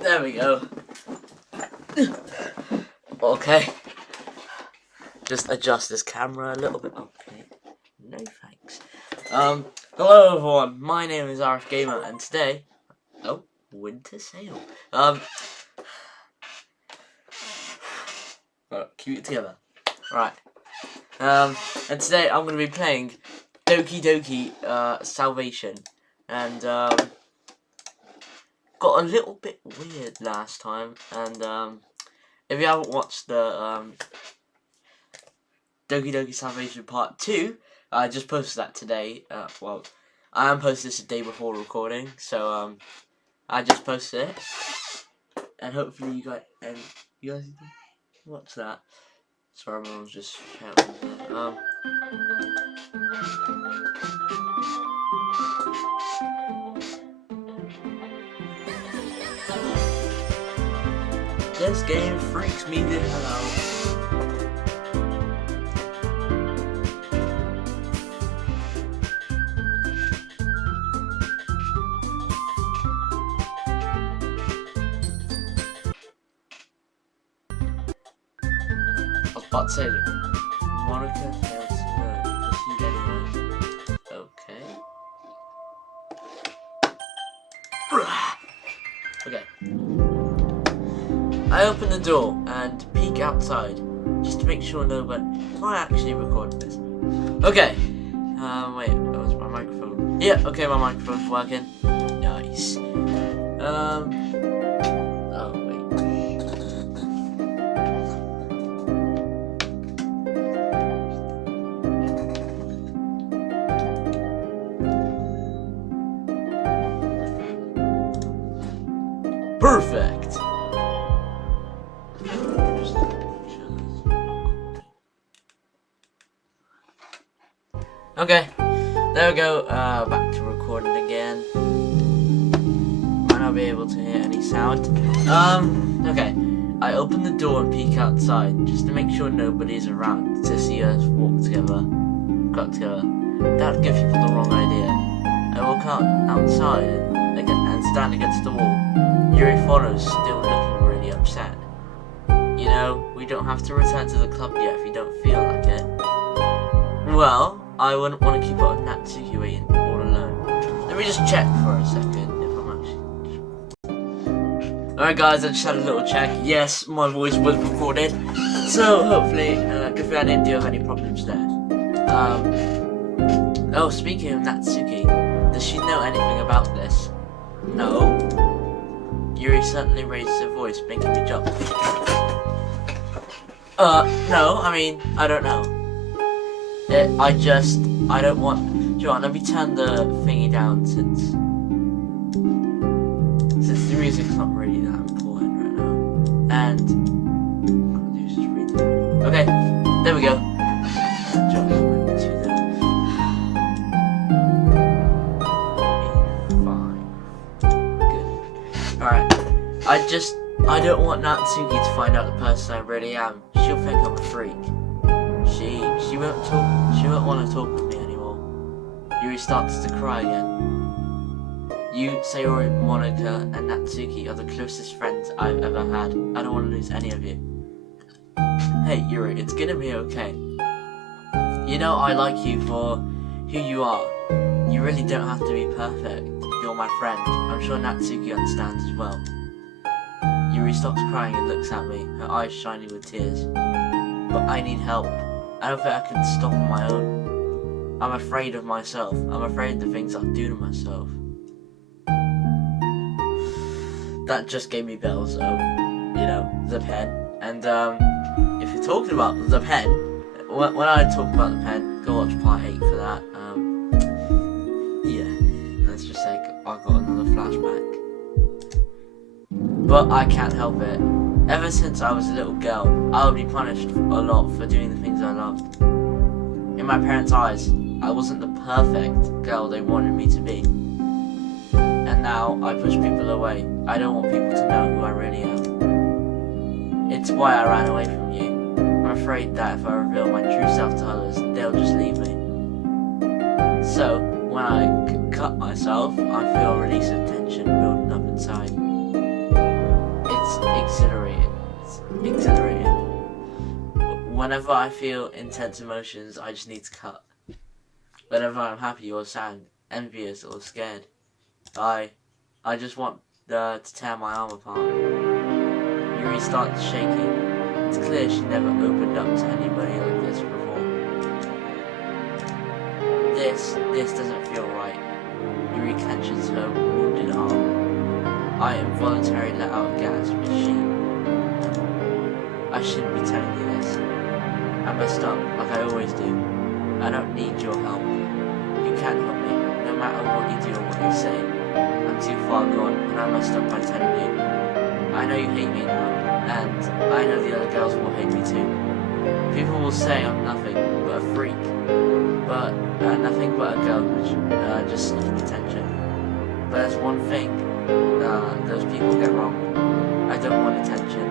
There we go. Okay. Just adjust this camera a little bit. Okay. No thanks. Hello everyone. My name is RF Gamer, and today, winter sale. Keep it together. Right. And today I'm gonna be playing Doki Salvation, and got a little bit weird last time, and if you haven't watched the Doki Salvation Part 2, I just posted that today. Well, I am posting this a day before recording, so I just posted it, and hopefully you guys what's that? Sorry, my mom's just shouting there. This game freaks me the hell out. I was about to say that Monica failed to proceed anyway. Okay. Okay. I open the door and peek outside just to make sure no one. Am I actually recording this? Okay. Wait, that was my microphone. Yeah, okay, my microphone's working. Nice. Oh wait. Perfect. Okay, there we go, back to recording again. Might not be able to hear any sound. Okay, I open the door and peek outside, just to make sure nobody's around to see us got together. That would give people the wrong idea. I walk outside and stand against the wall. Yuri follows, still looking really upset. You know, we don't have to return to the club yet if you don't feel like it. Well, I wouldn't want to keep up with Natsuki waiting all alone. Let me just check for a second if I'm actually... Alright guys, I just had a little check. Yes, my voice was recorded. So hopefully, good thing I didn't have any problems there. Oh, speaking of Natsuki, does she know anything about this? No. Yuri suddenly raised her voice, making me jump. No, I mean, I don't know. I don't want. Do you know what, let me turn the thingy down since the music's not really that important right now. And just read that. Okay, there we go. Fine. Good. Alright. I don't want Natsuki to find out the person I really am. She'll think I'm a freak. She won't want to talk with me anymore. Yuri starts to cry again. You, Sayori, Monica, and Natsuki are the closest friends I've ever had. I don't want to lose any of you. Hey Yuri, it's gonna be okay. You know I like you for who you are. You really don't have to be perfect. You're my friend. I'm sure Natsuki understands as well. Yuri stops crying and looks at me, her eyes shining with tears. But I need help. I don't think I can stop on my own. I'm afraid of myself. I'm afraid of the things I'll do to myself. That just gave me bells of, you know, the pen. And if you're talking about the pen, when I talk about the pen, go watch Part 8 for that. Yeah, let's just say I got another flashback. But I can't help it. Ever since I was a little girl, I would be punished a lot for doing the things I loved. In my parents' eyes, I wasn't the perfect girl they wanted me to be. And now I push people away. I don't want people to know who I really am. It's why I ran away from you. I'm afraid that if I reveal my true self to others, they'll just leave me. So, when I cut myself, I feel a release of tension building up inside. exhilarating. It's exhilarating. Whenever I feel intense emotions, I just need to cut. Whenever I'm happy or sad, envious or scared, I just want to tear my arm apart. Yuri starts shaking. It's clear she never opened up to anybody like this before. This doesn't feel right. Yuri clenches her wounded arm. I involuntarily let out a gasp as I shouldn't be telling you this. I messed up, like I always do. I don't need your help. You can't help me, no matter what you do or what you say. I'm too far gone, and I messed up by telling you. I know you hate me now, and I know the other girls will hate me too. People will say I'm nothing but a freak, but nothing but a girl just seeking attention. But there's one thing those people get wrong. I don't want attention.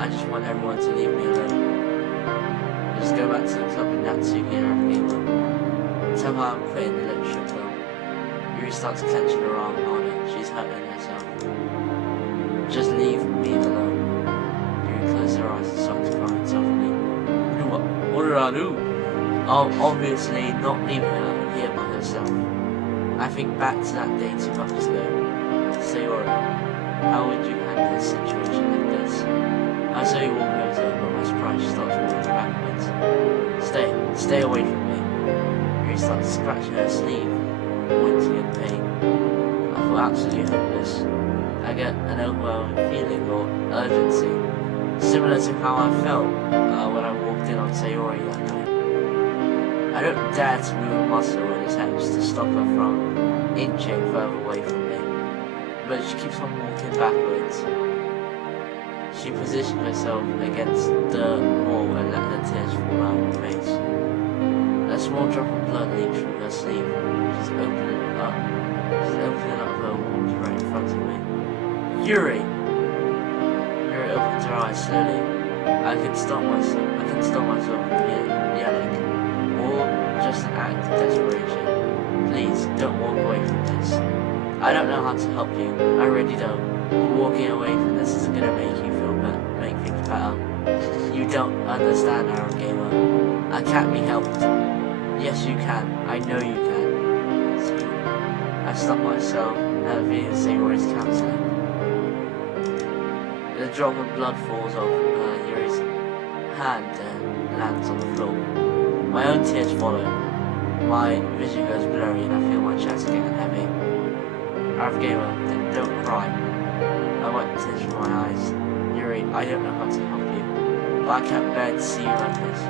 I just want everyone to leave me alone. Just go back to the club in Natsuki and have a game up. Tell her I'm quitting the literature club. Yuri starts clenching her arm harder. She's hurting herself. Just leave me alone. Yuri closes her eyes and starts crying softly. What did I do? Obviously not leaving her here by herself. I think back to that day 2 months ago. Sayori, how would you handle a situation like this? I saw you walk over to her, but my surprise she starts walking backwards. Stay away from me. Yuri starts scratching her sleeve, wincing in pain. I feel absolutely hopeless. I get an overwhelming feeling or urgency, similar to how I felt when I walked in on Sayori that night. I don't dare to move a muscle in attempts to stop her from inching further away from me, but she keeps on walking backwards. She positioned herself against the wall and let her tears fall down her face. A small drop of blood leaks from her sleeve. She's opening up her wound right in front of me. Yuri! Yuri opens her eyes slowly. I can stop myself from yelling. Or just an act of desperation. Please, don't walk away from this. I don't know how to help you. I really don't. Walking away from this isn't gonna make things better. You don't understand, Aaron Gamer. I can't be helped. Yes, you can. I know you can. I stop myself, elevating Sayori's counseling. The drop of blood falls off Yuri's hand and lands on the floor. My own tears follow. My vision goes blurry and I feel my chest getting heavy. Aaron Gamer, don't cry. I wipe tears from my eyes. Yuri, I don't know how to help you, but I can't bear to see you like this.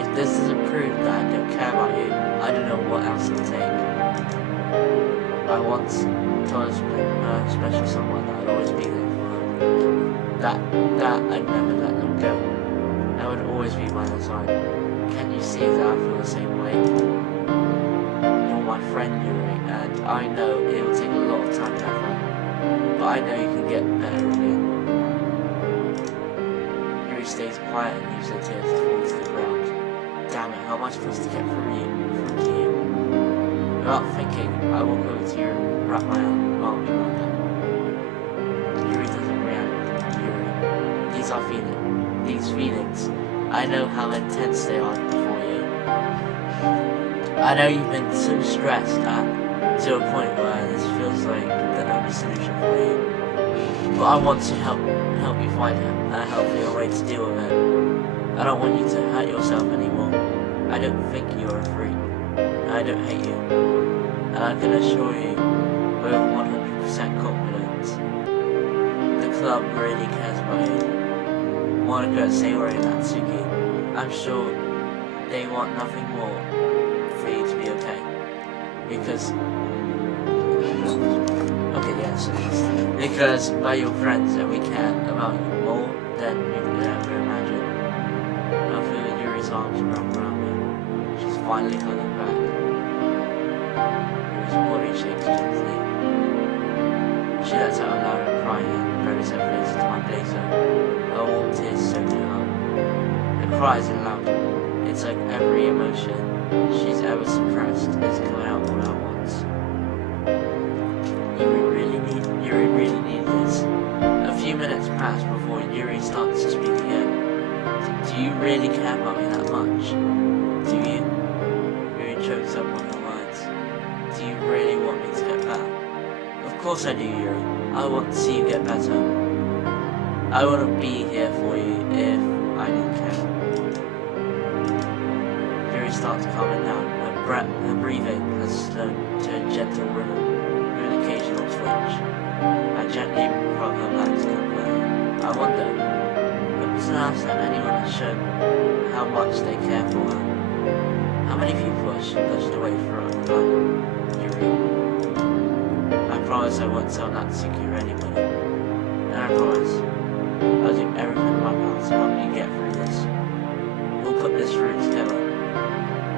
If this doesn't prove that I don't care about you, I don't know what else it'll take. I once told a special someone that I'd always be there for her. That I'd never let them go. I would always be by their side. Can't you see that I feel the same way? You're my friend, Yuri, and I know it will take a lot of time and effort, but I know you can get better again. Yuri stays quiet and leaves her tears to fall to the ground. Damn it, how am I supposed to get through to you? Without thinking, I walk over to Yuri and wrap my arms around her. Yuri doesn't react. Yuri, these feelings, I know how intense they are for you. I know you've been so stressed to a point where this feels like the only solution for you. But I want to help you find a healthier way to deal with it. I don't want you to hurt yourself anymore. I don't think you're a freak. I don't hate you. And I can assure you, with 100% confidence, the club really cares about you. Monica, Sayori, and Natsuki, I'm sure they want nothing more for you to be okay. Because we're your friends and we care about you more than you could ever imagine. I feel Yuri's arms wrapped around me. She's finally hugging back. Yuri's body shakes gently. She lets out a loud cry and buries her face into my blazer. Her warm tears soak her up. Her cries are loud. It's like every emotion she's ever suppressed is coming out all at once. Yuri really needed this. A few Do you really care about me that much? Do you? Yuri chokes up on her words. Do you really want me to get better? Of course I do, Yuri. I want to see you get better. I wouldn't be here for you if I didn't care. Yuri starts calming down. Her breathing has slowed to a gentle rhythm with an occasional twitch. I gently rub her back to comfort her. I wonder, when was the last time anyone has shown how much they care for her? How many people has she pushed away from her? Yuri. I promise I won't tell Natsuki or anybody. And I promise I'll do everything in my power to help you get through this. We'll put this through together.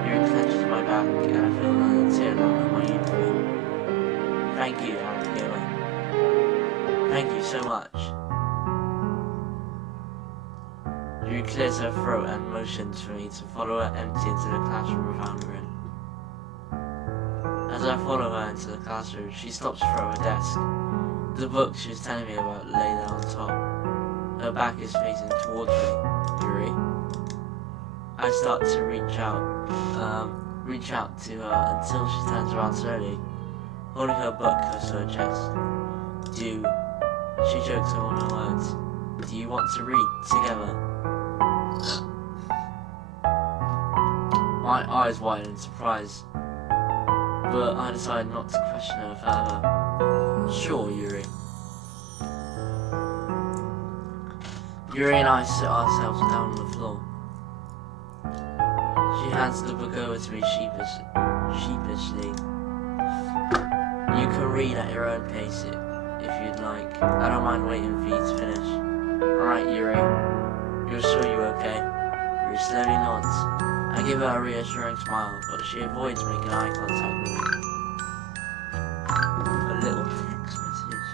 Yuri clenches my back and I feel another tear down on my uniform. Thank you, Arakawa. Thank you so much. Yuri clears her throat and motions for me to follow her empty into the classroom we found her in. As I follow her into the classroom, she stops in front of her desk. The book she was telling me about lay there on top. Her back is facing towards me, Yuri. I start to reach out to her until she turns around slowly, holding her book close to her chest. She chokes on her words. Do you want to read together? My eyes widen in surprise, but I decide not to question her further. Sure, Yuri. Yuri and I sit ourselves down on the floor. She hands the book over to me sheepishly. You can read at your own pace if you'd like. I don't mind waiting for you to finish. Alright, Yuri. You're sure you're okay? Yuri slowly nods. I give her a reassuring smile, but she avoids making eye contact with me. A little text message.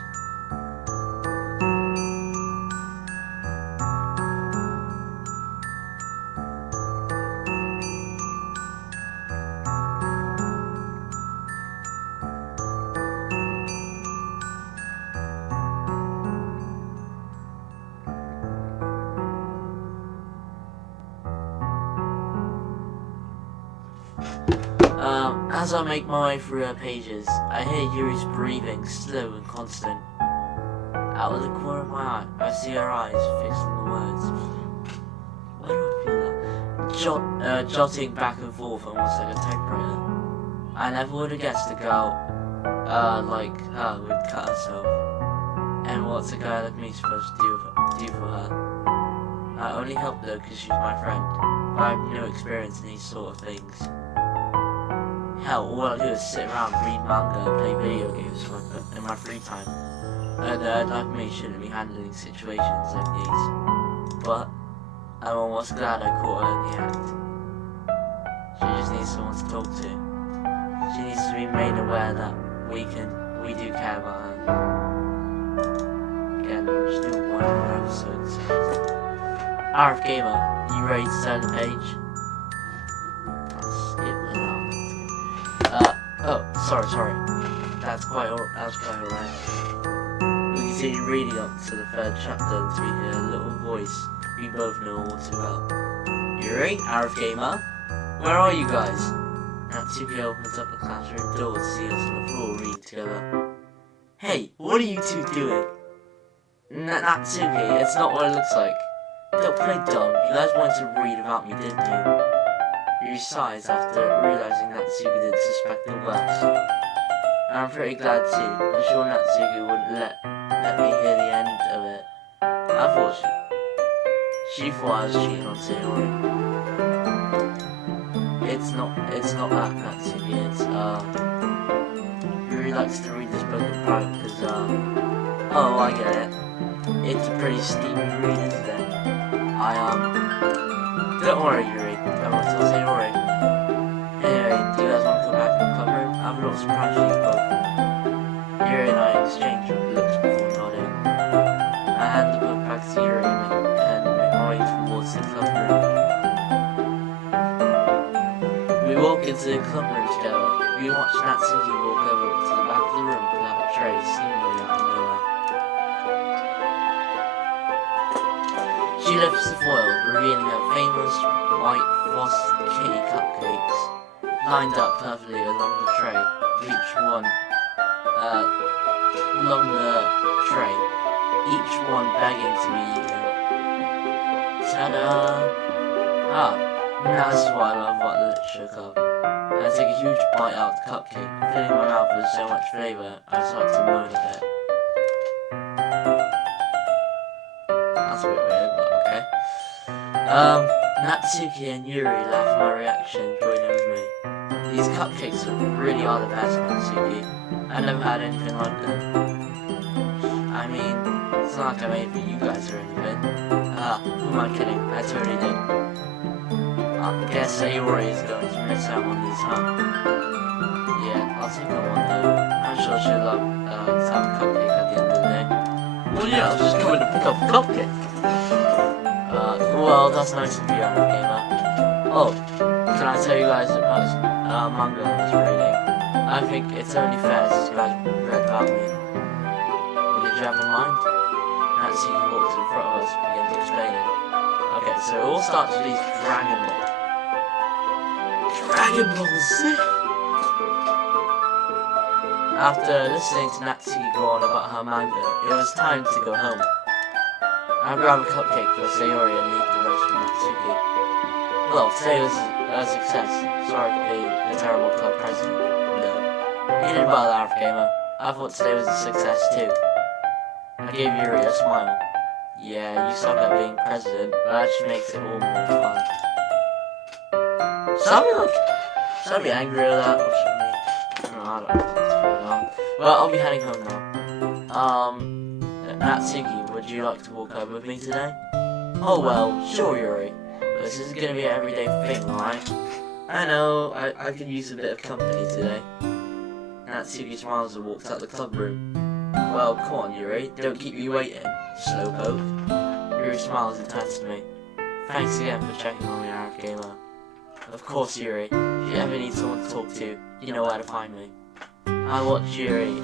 As I make my way through her pages, I hear Yuri's breathing slow and constant. Out of the corner of my eye, I see her eyes fixed on the words. Why do I feel that? Jotting back and forth almost like a typewriter. I never would have guessed a girl like her would cut herself. And what's a guy like me supposed to do for her? I only helped her because she's my friend, but I have no experience in these sort of things. Hell, all I do is sit around, read manga, and play video games in my free time. A nerd like me shouldn't be handling situations like these. But I'm almost glad I caught her in the act. She just needs someone to talk to. She needs to be made aware that we do care about her. Again, I'm just doing one more episode. RF Gamer, you ready to turn the page? Sorry. That's quite alright. We continue reading up to the third chapter until we hear a little voice we both know all too well. Yuri, RF Gamer, where are you guys? Natsuki opens up the classroom door to see us on the floor reading together. Hey, what are you two doing? Natsuki, it's not what it looks like. Don't play dumb. You guys wanted to read about me, didn't you? Yuri sighs after realizing Natsuki didn't suspect the worst. I'm pretty glad too. I'm sure Natsuki wouldn't let me hear the end of it. I thought she thought I was cheating on Sayori. It's not that, Natsuki. It's Yuri likes to read this book in private because oh, I get it. It's a pretty steamy read, isn't it? Don't worry, Yuri. I won't tell Sayori. Anyway, do you guys want to come back to the club room? I have a little surprise for you both. Yuri and I exchange looks before nodding. I hand the book back to Yuri and make my way towards the club room. We walk into the club room together. We watch Natsuki walk over to the back of the room without a tray, seemingly out of nowhere. She lifts the foil, revealing her famous white frosted kitty cupcakes, lined up perfectly along the tray, each one begging to be eaten. Ta-da! Ah, now this is what I love about the literature club. I take a huge bite out of the cupcake, filling my mouth with so much flavour, I start to moan a bit. That's a bit weird, but okay. Natsuki and Yuri laugh at my reaction, joining with me. These cupcakes really are the best, Natsuki. I've never had anything like them. I mean, it's not like I made for you guys or anything. Who am I kidding? I totally did. I guess Sayori is going to miss out on these, huh? Yeah, I'll take her one though. I'm sure she'll love to have a cupcake at the end of the day. Well, yeah, I was just going to pick up a cupcake. Well, that's nice of you, Arab Gamer. Oh, can I tell you guys about manga I was reading? I think it's only fair since you guys read about me. What did you have in mind? Nancy walks in front of us and begins explaining. Okay, so it all starts with these Dragon Ball Z! After listening to Natsuki go on about her manga, it was time to go home. I grabbed a cupcake for Sayori and leave the rest for Natsuki. Well, today was a success. Sorry for being a terrible club president. No. You did well, Arab Gamer. I thought today was a success too. I gave Yuri a smile. Yeah, you suck at being president, but that just makes it all more fun. Should I be angry at that, or should we? No, I don't know. Well, I'll be heading home now. Natsuki, would you like to walk home with me today? Oh well, sure Yuri. But this isn't gonna be an everyday thing, right? I know, I could use a bit of company today. Natsuki smiles and walks out the club room. Well, come on Yuri, don't keep me waiting, slowpoke. Yuri smiles and turns to me. Thanks again for checking on me, Arab Gamer. Of course Yuri, if you ever need someone to talk to, you know where to find me. I watch Yuri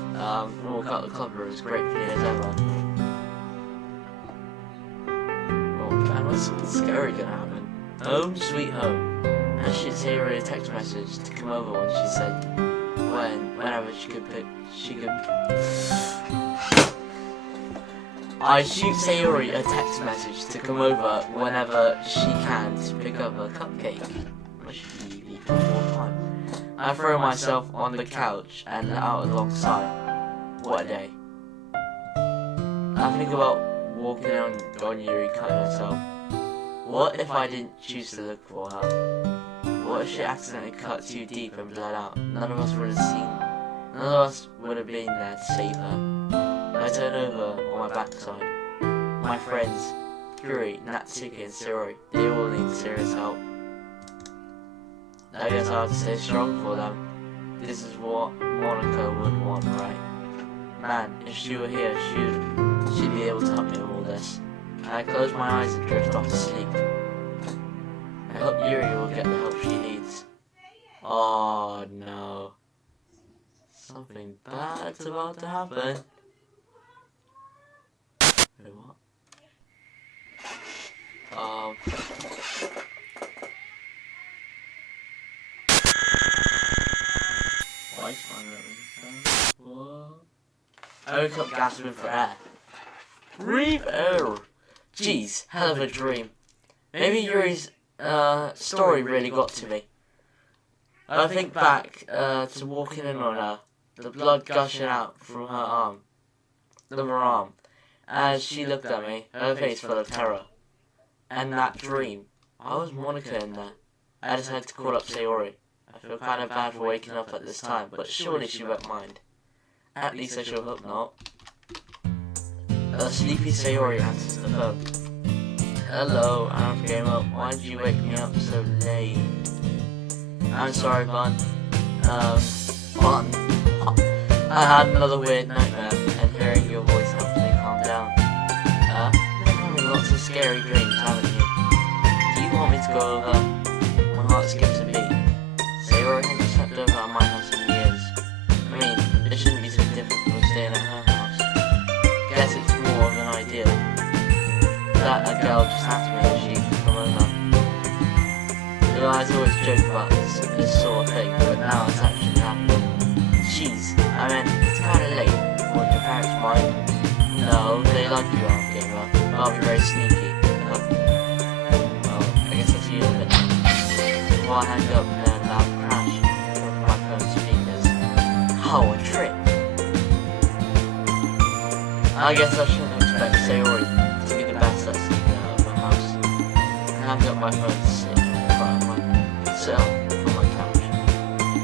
walk out the club room as gratefully as ever. Oh man, what's something scary gonna happen? Home sweet home. And she sent Yuri a text message to come over when she said whenever she could. I shoot Sayori a text message to come over whenever she can to pick up a cupcake. I throw myself on the couch and out alongside. What a day. I think about walking on Yuri cutting herself. What if I didn't choose to look for her? What if she accidentally cut too deep and bled out? None of us would have seen. None of us would have been there to save her. I turn over on my backside. My friends, Yuri, Natsuki and Sayori, they all need serious help. I guess I have to stay strong for them. This is what Monica would want, right? Man, if she were here, she'd be able to help me with all this. I close my eyes and drift off to sleep. I hope Yuri will get the help she needs. Oh no. Something bad's about to happen. Wait, what? Why is my what? I woke up gasping for air. Breathe air! Jeez, hell of a dream. Maybe Yuri's story really got to me. I think back to walking in on her, the blood gushing out from her arm, as she looked at me, her face full of terror. And that dream, I was Monica in there. I decided to call up Sayori. I feel kind of bad for waking up at this time, but surely she won't mind. At least I shall hope not. A sleepy Sayori answers the phone. Hello, Arab Gamer. Why did you wake me up so late? I'm sorry, Bun. Bun. I had another weird nightmare, and hearing your voice helped me calm down. You're having lots of scary dreams, haven't you? Do you want me to go over? My heart skips a beat. Sayori hasn't slept over at my house in years. I mean, it shouldn't be so different from staying at her house. Guess it's more of an idea that a girl just asked me if she could come over. The guys always joke about this sort of thing, but now it's actually happening. Jeez, I mean, it's kind of late. Wouldn't your parents mind? No, they like you, Arm Gamer, but I'll be very sneaky. Well, I guess that's you, isn't it? Well, I hang up and then loud crash from my phone's speakers. Oh, a trick! I guess I shouldn't expect Sayori to be the best at sneaking out of my house. I hang up my phone to sit on my couch.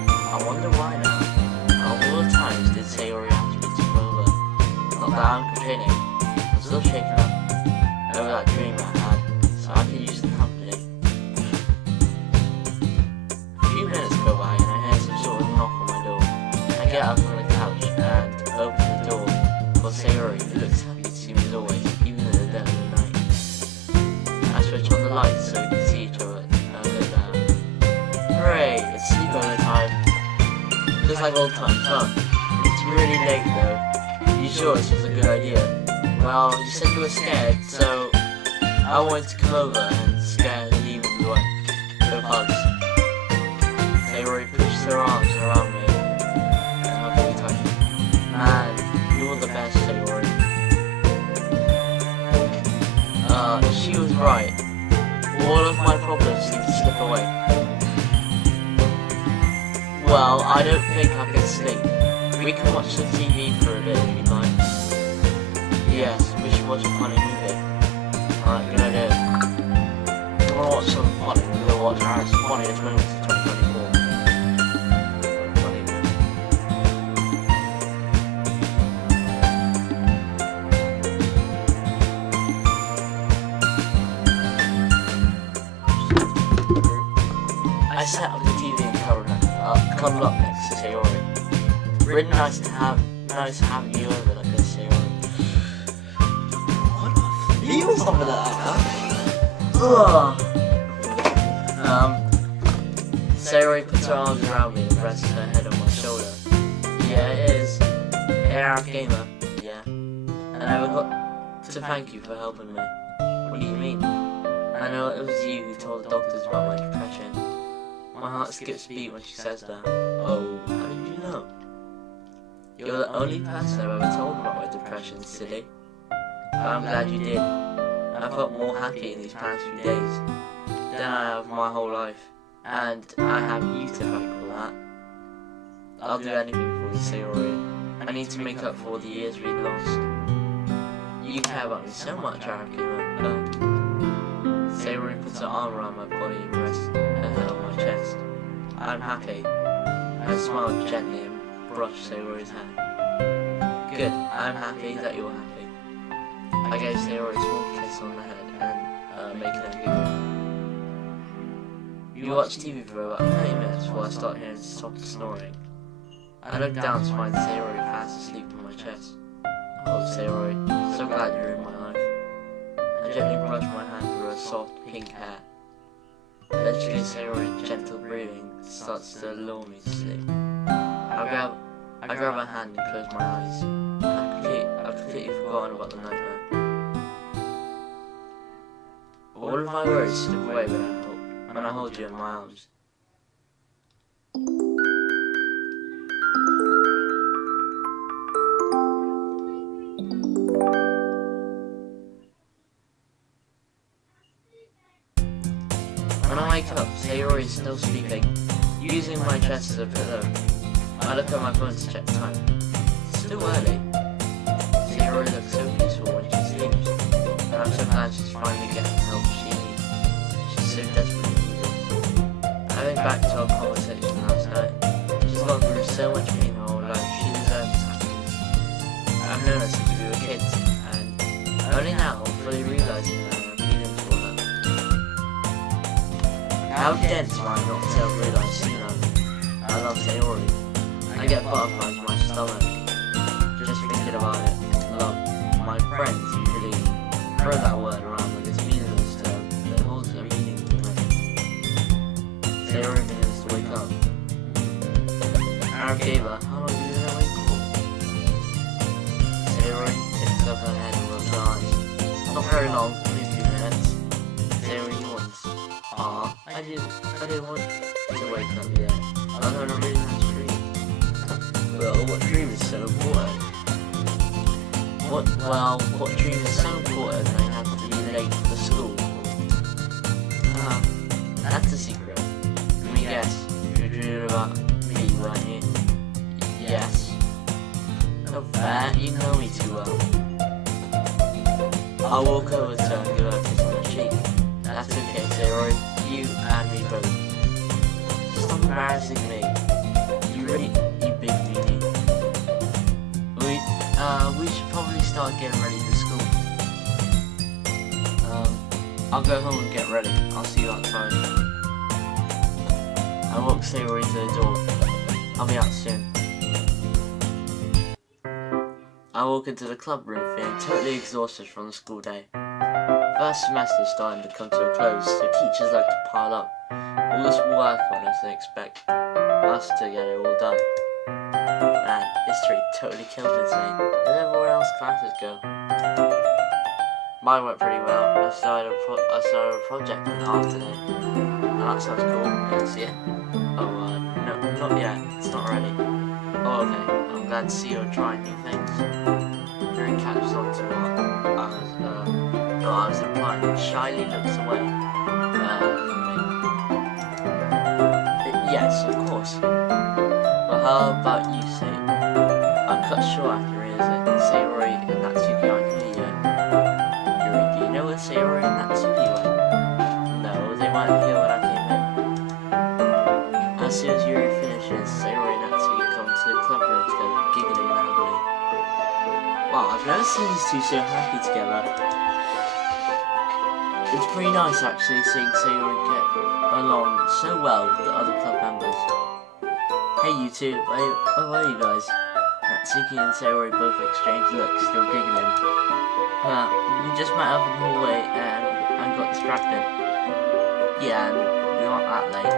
I wonder why now. How many times did Sayori ask me to come over? Not that I'm complaining. I'm still shaken up over that dream I had, so I could use the company. A few minutes go by and I hear some sort of knock on my door. I get up from the couch and open the door for Sayori, who looks happy to see me as always, even in the dead of the night. I switch on the lights so we can see each other and look down. Hooray! It's sleepover time. Just like old times, huh? It's really late though. You sure this was a good idea? Well, you said you were scared, so I wanted to come over and scare the demons away. With hugs. Sayori pushed her arms around me and hugged me tight. Man, you're the best, Sayori. She was right. All of my problems seem to slip away. Well, I don't think I can sleep. We can watch the TV for a bit if you'd like. Yes, we should watch a funny movie. Alright, good idea. If you want to watch something funny, we'll watch Aaron's funniest moments of 2024. Funny movie. I set up the TV and cuddled up next to Sayori. Really nice to have you over like this, Sayori. What the feels over that, huh? Sayori puts her arms around me and rests her head on my shoulder. Yeah, it is. Hey, Arm Gamer. Yeah. And I forgot to thank you for helping me. What do you mean? I know it was you who told the doctors about my depression. My heart skips a beat when she says that. Oh, how did you know? You're the only person I've ever told about my depression, silly. But I'm glad you did. I felt more happy in these past few days than I have my whole life. And I have you to thank for that. I'll do anything for you, Sayori. I need to make up for all the years we'd lost. You care about me so much, Arm Gamer. Sayori puts her arm around my body and rests her head on my chest. I'm happy. I smiled gently and brushed Sayori's hair. Good, I'm happy that you're happy. I gave Sayori a small kiss on the head and making her giggle. We watched TV for about 30 minutes while I start hearing soft snoring. I looked down to find Sayori fast asleep on my chest. Oh, Sayori, so glad you're in my life. I gently brushed my hand through her soft pink hair. Eventually, Sayori's gentle breathing starts to lull me to sleep. I grab her hand and close my eyes. I've completely forgotten about the nightmare. All of my worries slip away when I hold you in my arms. When I wake up, Sayori is still sleeping, using my chest as a pillow. I look at my phone to check time. It's still early. Sayori looks so peaceful when she sleeps, and I'm so glad she's finally getting the help she needs. She's so desperately needed. I think back to our conversation last night. She's gone through so much pain her whole life, she deserves happiness. I've known her since we were kids, and only now I'm fully realizing that I'm feeling for her. How dense am I not to have realized sooner? I love Sayori. I get butterflies in my stomach just thinking about it. Love. My friends usually throw that word around like it's meaningless to them, but it holds a meaning to me. Sayori begins to wake up. Arm Gamer, how long have you been awake for? Sayori picks up her head and rubs her eyes. Not very long, only a few minutes. didn't want to wake up yet. I was on a really nice dream. Well, what dream is so important? What dream is so important I have to be late for school? That's a secret. Let me guess, you're dreaming about me, weren't you? Yes. Oh, fair, you know me too well. I'll walk over to her and give her a kiss on the cheek. That's okay, Sayori. You and me both. Stop embarrassing me. You big meanie. We should probably start getting ready for school. I'll go home and get ready. I'll see you outside. I walk Sayori to the door. I'll be out soon. I walk into the club room feeling totally exhausted from the school day. First semester is starting to come to a close, so teachers like to pile up all this work on us and expect us to get it all done. Man, history totally killed it today. Did everyone else's classes go? Mine went pretty well. I started a project in art today. And that sounds cool. Let's see it. Oh, no, not yet. It's not ready. Oh, okay. I'm glad to see you're trying new things. Very catches on to what I was implying. Shyly looks away from me. Yes, of course. Well, how about you, Say? I cut short after realizing Sayori and Natsuki aren't here yet. Yuri, do you know where Sayori and Natsuki went? No, they weren't here when I came in. As soon as Yuri finishes, Sayori and Natsuki come to the club room together, giggling loudly. Wow, I've never seen these two so happy together. It's pretty nice actually seeing Sayori get along so well with the other club members. Hey you two, where were you guys? Natsuki and Sayori both exchanged looks, still giggling. We just met up in the hallway and got distracted. Yeah, and we weren't that late.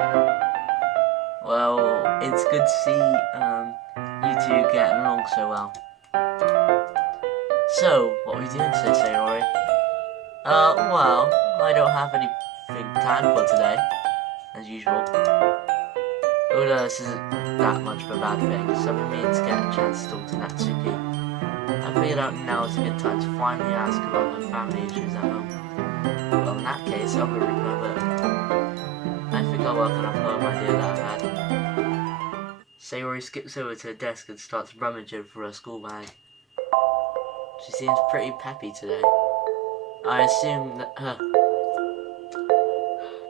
Well, it's good to see you two getting along so well. So, what are we doing today, Sayori? Well, I don't have anything planned for today, as usual. Although this isn't that much of a bad thing, so we mean to get a chance to talk to Natsuki. I figured out now is a good time to finally ask about her family issues at home. Well, in that case, I'll go read my book. I think I'll work on a poem idea that I had. Sayori skips over to her desk and starts rummaging for her school bag. She seems pretty peppy today. I assume that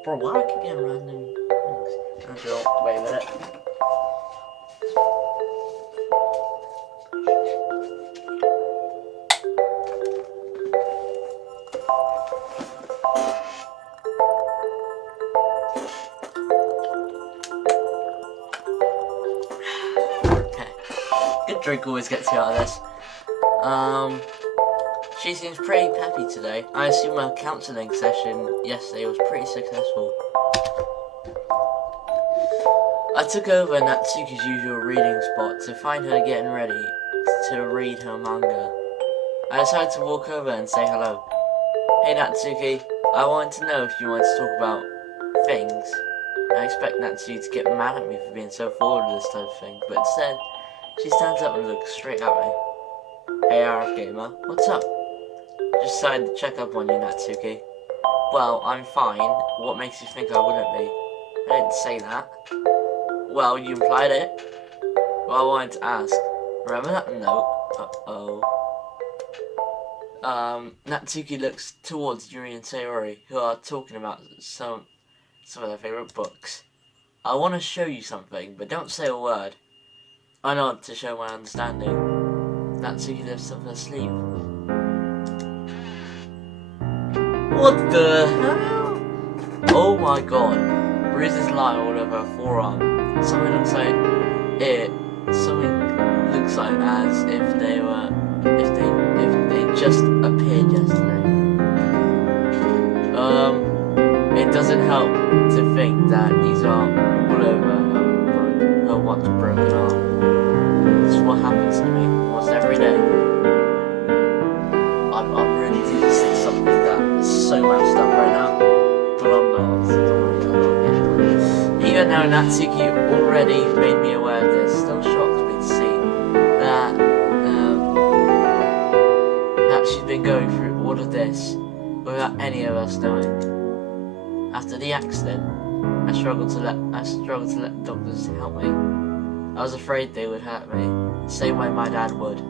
Bro, why do I keep getting random things? Wait a minute. Okay. Good drink always gets you out of this. She seems pretty peppy today. I assume her counselling session yesterday was pretty successful. I took over Natsuki's usual reading spot to find her getting ready to read her manga. I decided to walk over and say hello. Hey Natsuki, I wanted to know if you wanted to talk about things. I expect Natsuki to get mad at me for being so forward with this type of thing, but instead, she stands up and looks straight at me. Hey RF Gamer, what's up? Just decided to check up on you, Natsuki. Well, I'm fine. What makes you think I wouldn't be? I didn't say that. Well, you implied it. Well, I wanted to ask. Remember that note? Natsuki looks towards Yuri and Sayori, who are talking about some of their favourite books. I want to show you something, but don't say a word. I nod to show my understanding. Natsuki lifts up her sleeve. What the hell? Oh my god. Bruises lie all over her forearm. Something looks like as if they just appeared yesterday. It doesn't help to think that these are all over her once broken arm. This is what happens to me almost every day. I'm really deep to say something that is so messed up right now, but I'm not. So don't worry, though Natsuki already made me aware of this, still shocks me to see that she's been going through all of this without any of us knowing. After the accident, I struggled to let doctors help me. I was afraid they would hurt me, the same way my dad would.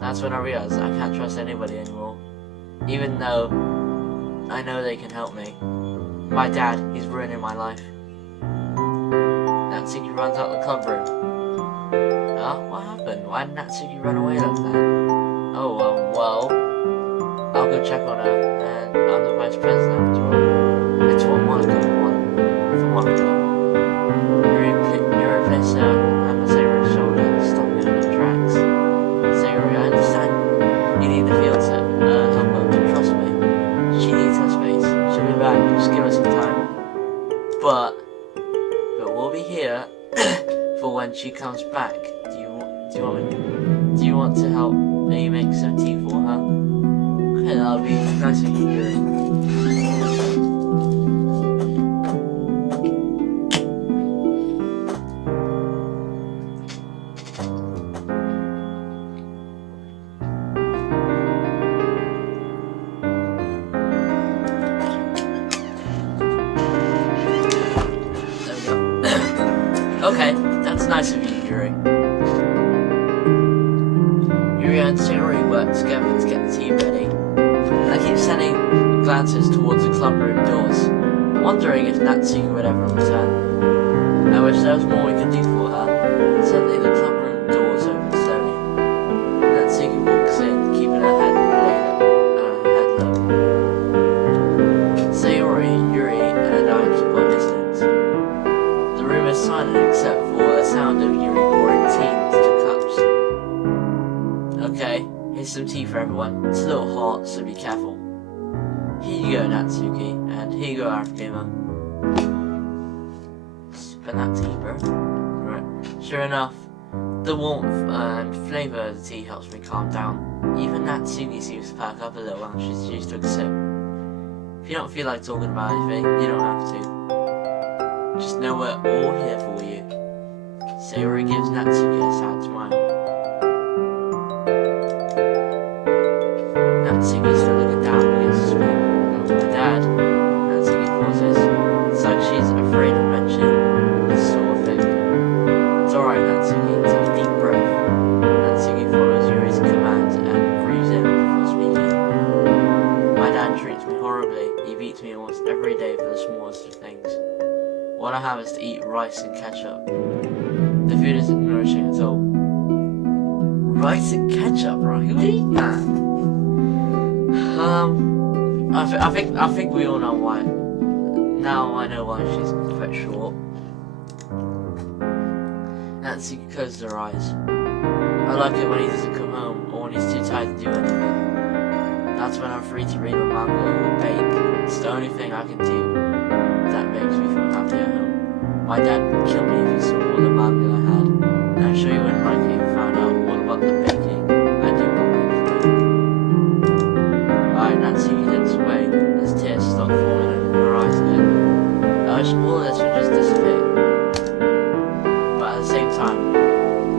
That's when I realized I can't trust anybody anymore, even though I know they can help me. My dad, he's ruining my life. Natsuki runs out the club room. What happened? Why did Natsuki run away like that? Oh, well, I'll go check on her, and I'm the vice president after all. It's what Monica wants. For Monica. You replace her, and the Sayori's shoulder, stop me on her tracks. Sayori, I understand you need the field to help her, but trust me. She needs her space. She'll be back, just give her some time. But we'll be here for when she comes back. Do you want to help me make some tea for her? Okay, that'll be nice of you, Yuri. Okay, that's nice of you, Yuri. Yuri and Sayori work together to get the tea ready. I keep sending glances towards the club room doors, wondering if Natsuki would ever return. I wish there was more we could do for her. Suddenly the club room doors open slowly. Natsuki walks in, keeping her head low. Sayori, Yuri, and I keep on listening. The room is silent except for the sound of Yuri pouring tea into the cups. Okay, here's some tea for everyone. It's a little hot, so be careful. Here you go, Natsuki, and here you go, Arifima. Spin that tea, bro. Right. Sure enough, the warmth and flavour of the tea helps me calm down. Even Natsuki seems to perk up a little when she's used to a sip. If you don't feel like talking about anything, you don't have to. Just know we're all here for you. Sayori gives Natsuki a sad smile. Natsuki's still looking down against the spoon. Oh, my dad. Natsuki pauses. It's like she's afraid of mentioning this sort of thing. It's alright, Natsuki. Take a deep breath. Natsuki follows Yuri's command and breathes in before speaking. My dad treats me horribly. He beats me almost every day for the smallest of things. All I have is to eat rice and ketchup. The food isn't nourishing at all. Rice and ketchup, bro? Who would eat that? I think we all know why. Now I know why she's quite short. Natsuki closes her eyes. I like it when he doesn't come home or when he's too tired to do anything. That's when I'm free to read my manga or bake. It's the only thing I can do that makes me feel happy at home. My dad would kill me if he saw all the manga I had, and I'm sure he wouldn't like it if he found out all about the baking I do behind his back. Alright, Natsuki looks away as tears start falling over her eyes again. I wish all this would just dissipate. But at the same time,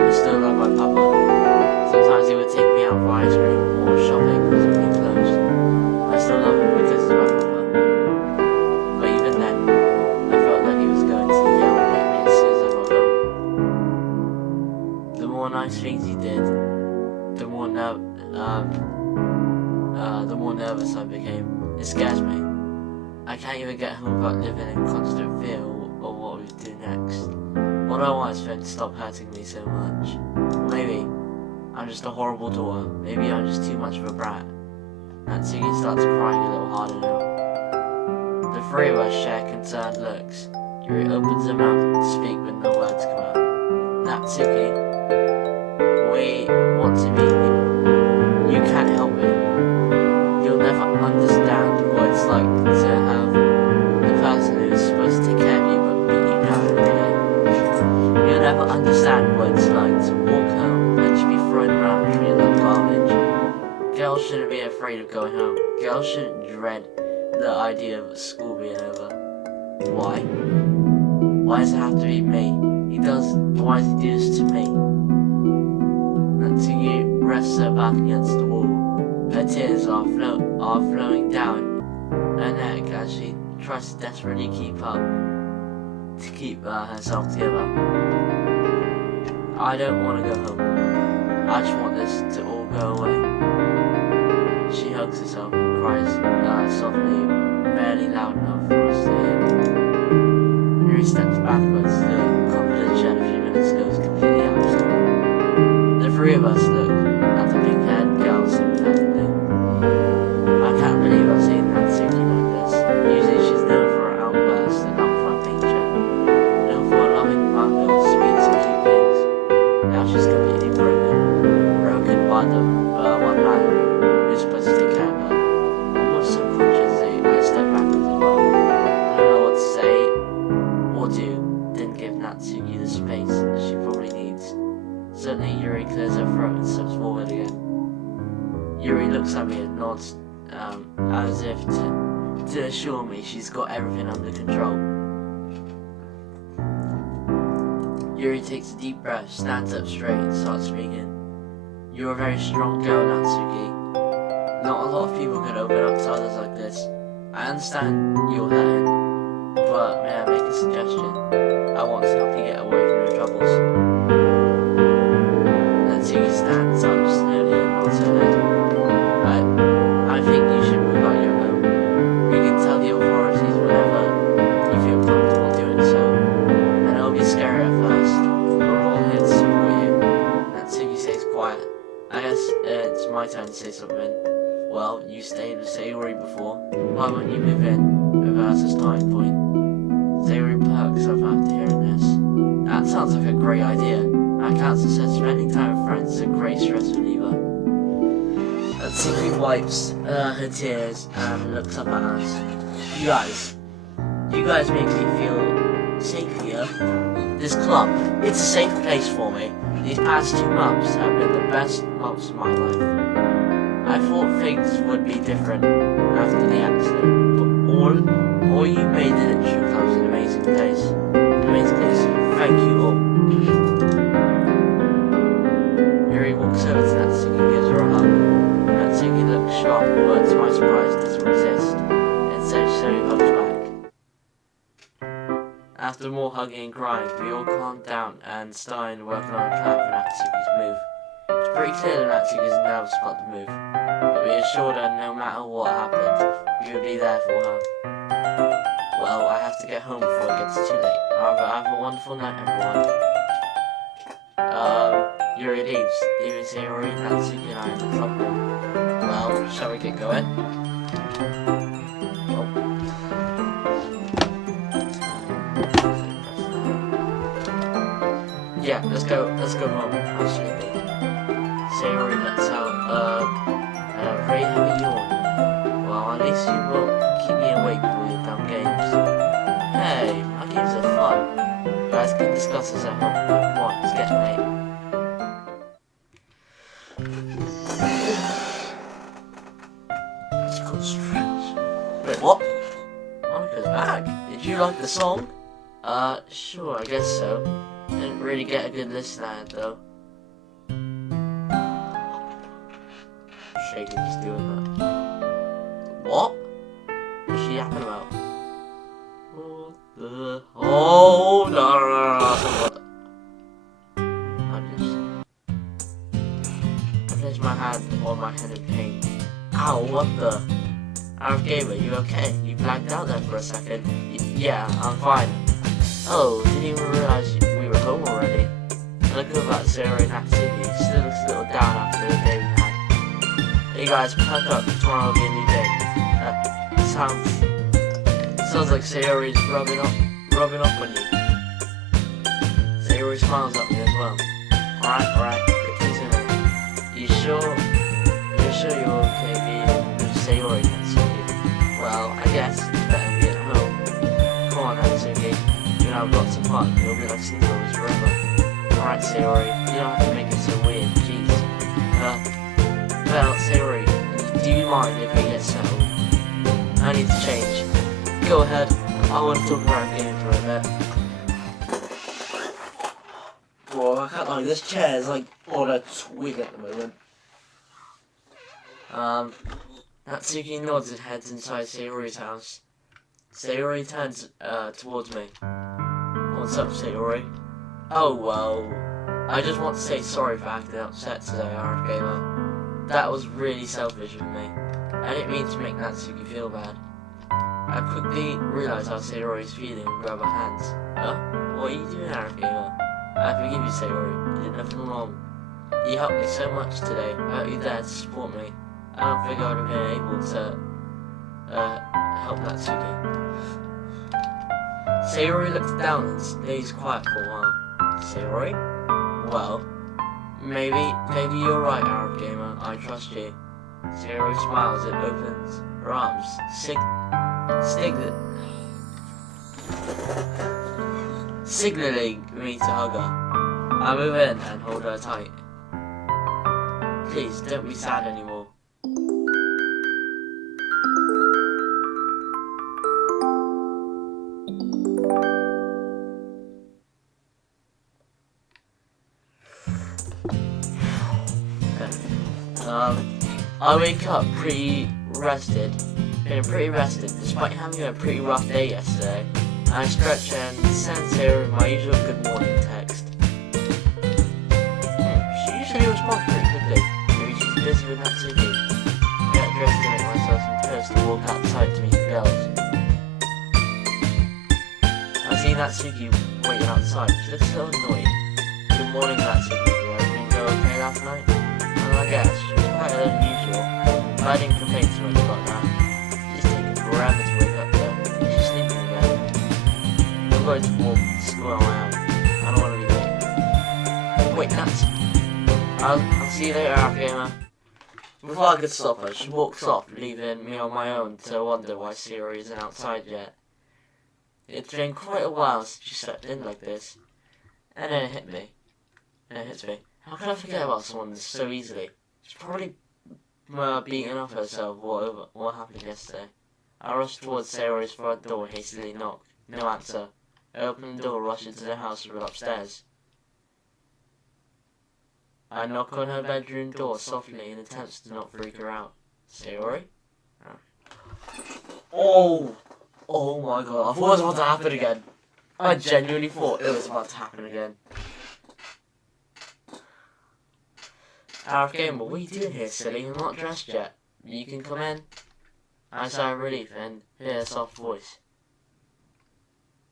I still love my papa. Sometimes he would take me out for ice cream or shopping for some new clothes. I still love him because he's my papa. But even then, I felt like he was going to yell at me as soon as I got home. The more nice things he did, the more nervous I became. It scares me. I can't even get home without living in constant fear of what we do next. All I want is for him to stop hurting me so much. Maybe I'm just a horrible daughter. Maybe I'm just too much of a brat. Natsuki starts crying a little harder now. The three of us share concerned looks. Yuri opens her mouth to speak but no words come out. Natsuki, we want to meet you. You can't help it. You'll never understand what it's like to have the person who's supposed to take care of you but beat you down every day. You'll never understand what it's like to walk home and just be thrown around treated like garbage. Girls shouldn't be afraid of going home. Girls shouldn't dread the idea of school being over. Why? Why does it have to be me? Why does he do this to me? Natsuki rests her back against the wall. Her tears are flowing down her neck as she tries to desperately keep herself together. I don't want to go home. I just want this to all go away. She hugs herself and cries softly, barely loud enough for us to hear. Yuri steps backwards. The confidence she had a few minutes ago is completely absent. The three of us look at the pink-haired girl sympathetically. I can't believe I've seen Natsuki like this. Usually she's known for her outbursts and upfront nature, known for her loving bundles, sweets and cute things. Now she's completely broken by the one man who's supposed to take care of her. Almost subconsciously, I step backwards as well. I don't know what to say or do. Didn't give Natsuki the space she probably needs. Suddenly, Yuri clears her throat and steps forward again. Yuri looks at me and nods, as if to assure me she's got everything under control. Yuri takes a deep breath, stands up straight, and starts speaking. You're a very strong girl, Natsuki. Not a lot of people can open up to others like this. I understand you're hurting, but may I make a suggestion? I want to help you get away from your troubles. Natsuki stands up slowly and nods her head. I think you should move out your home. You can tell the authorities whenever you feel comfortable doing so. And it'll be scary at first. We're all here to support you. Natsuki stays quiet. I guess it's my turn to say something. Well, you stayed with Sayori before. Why won't you move in with us as starting point? Sayori perks up after hearing this. That sounds like a great idea. Akatsu said spending time with friends is a great stress reliever. Natsuki wipes her tears and looks up at us. You guys make me feel safe here. This club, it's a safe place for me. These past 2 months have been the best months of my life. I thought things would be different after the accident, but all you made it into becomes an amazing place. Thank you all. Yuri walks over to Natsuki and gives her a hug. Natsuki looks shocked, but to my surprise doesn't resist. Instead, she hugs back. After more hugging and crying, we all calmed down and started working on a plan for Natsuki's move. It's pretty clear that Natsuki is nervous about the move, but we assured her no matter what happened, we would be there for her. Well, I have to get home before it gets too late. However, have a wonderful night, everyone. Yuri leaves, leaving Sayori, Natsuki, and I in the club room. Well, shall we get going? Yeah, let's go home, actually. Sayori lets out a very heavy yawn. Well, at least you won't keep me awake with all your dumb games. Hey, my games are fun. You guys can discuss this at home. Come on, it's getting late. Let's go stretch. Wait, what? Monica's back. Did you like the song? Sure, I guess so. Didn't really get a good listen at it though. Shaking just doing that. What? What's she yapping about? What the? Oh no! I placed my hand on my head in pain. Ow! What the? Gamer, you okay? You blanked out there for a second. Yeah, I'm fine. Oh, didn't even realize we were home already. Look about Sayori and Natsuki. Still looks a little down after the day we had. Hey guys, perk up. Tomorrow will be a new day. Sounds like Sayori's rubbing off on you. Sayori smiles at me as well. Alright, but continue. You're sure you're okay being with Sayori, Natsuki? Well, I guess it's better to be at home. Come on, Natsuki. You know, I've got some fun. It'll be like sleepovers forever. Alright, Sayori, you don't have to make it so weird, jeez. Well, Sayori, do you mind if we get settled? I need to change. Go ahead, I want to talk about games for a bit. I can't lie, this chair is like on a twig at the moment. Natsuki nods and heads inside Sayori's house. Sayori turns towards me. What's up, Sayori? Oh well, I just want to say sorry for acting upset today, RF Gamer. That was really selfish of me. I didn't mean to make Natsuki feel bad. I quickly realised how Sayori is feeling and grab her hands. Huh? What are you doing, RF Gamer? I forgive you, Sayori. You did nothing wrong. You helped me so much today. I hope you're there to support me. I don't think I would have been able to help Natsuki. Sayori looked down and stays quiet for a while. Sayori? Well, maybe you're right, Arab Gamer. I trust you. Sayori smiles and opens her arms, signaling me to hug her. I move in and hold her tight. Please, don't be sad anymore. I wake up pretty rested, despite having a pretty rough day yesterday. I stretch and send Sarah my usual good morning text. She usually responds pretty quickly. Maybe she's busy with Natsuki. I get dressed to make myself some toast and walk outside to meet the girls. I see Natsuki waiting outside. She looks so annoyed. Good morning, Natsuki. Did everything go okay last night? Well, I guess she was quite unusual. But I didn't complain too much about that. She's taking forever to wake up though. She's sleeping again. I'm going to walk to school on my own. I don't want to be late. Wait, Nats. I'll see you later, Gamer. Before I could stop her, she walks off, leaving me on my own to wonder why Sayori isn't outside yet. It's been quite a while since she slept in like this. And then it hit me. How could I forget about someone so easily? She's probably beating up herself over what happened yesterday. I rush towards Sayori's front door and hastily knock. No answer. I open the door, rush into the house and run upstairs. I knock on her bedroom door softly in attempts to not freak her out. Sayori? Oh! Oh my god, I thought it was about to happen again. I genuinely thought it was about to happen again. Arif Gamer, what are you doing here, silly? I'm not dressed yet. You can come in. I sigh in relief and hear a soft voice.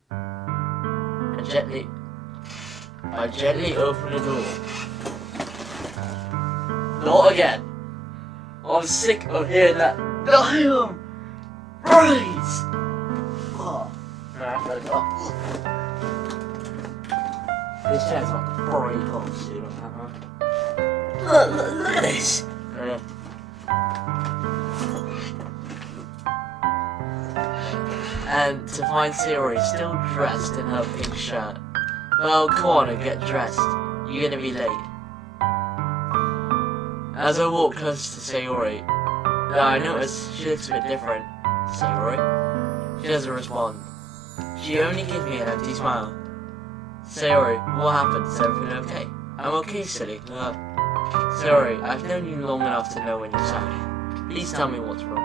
I gently open the door. Not again. I'm sick of hearing that. Damn! Right! Oh. Alright, let's go. This chair's like pretty close, you know. Look at this! And to find Sayori still dressed in her pink shirt. Well, come on and get dressed. You're gonna be late. As I walk close to Sayori, I notice she looks a bit different. Sayori? She doesn't respond. She only gives me an empty smile. Sayori, what happened? Is everything okay? I'm okay, silly. Sayori, I've known you long enough to know when you're sad. Please tell me what's wrong.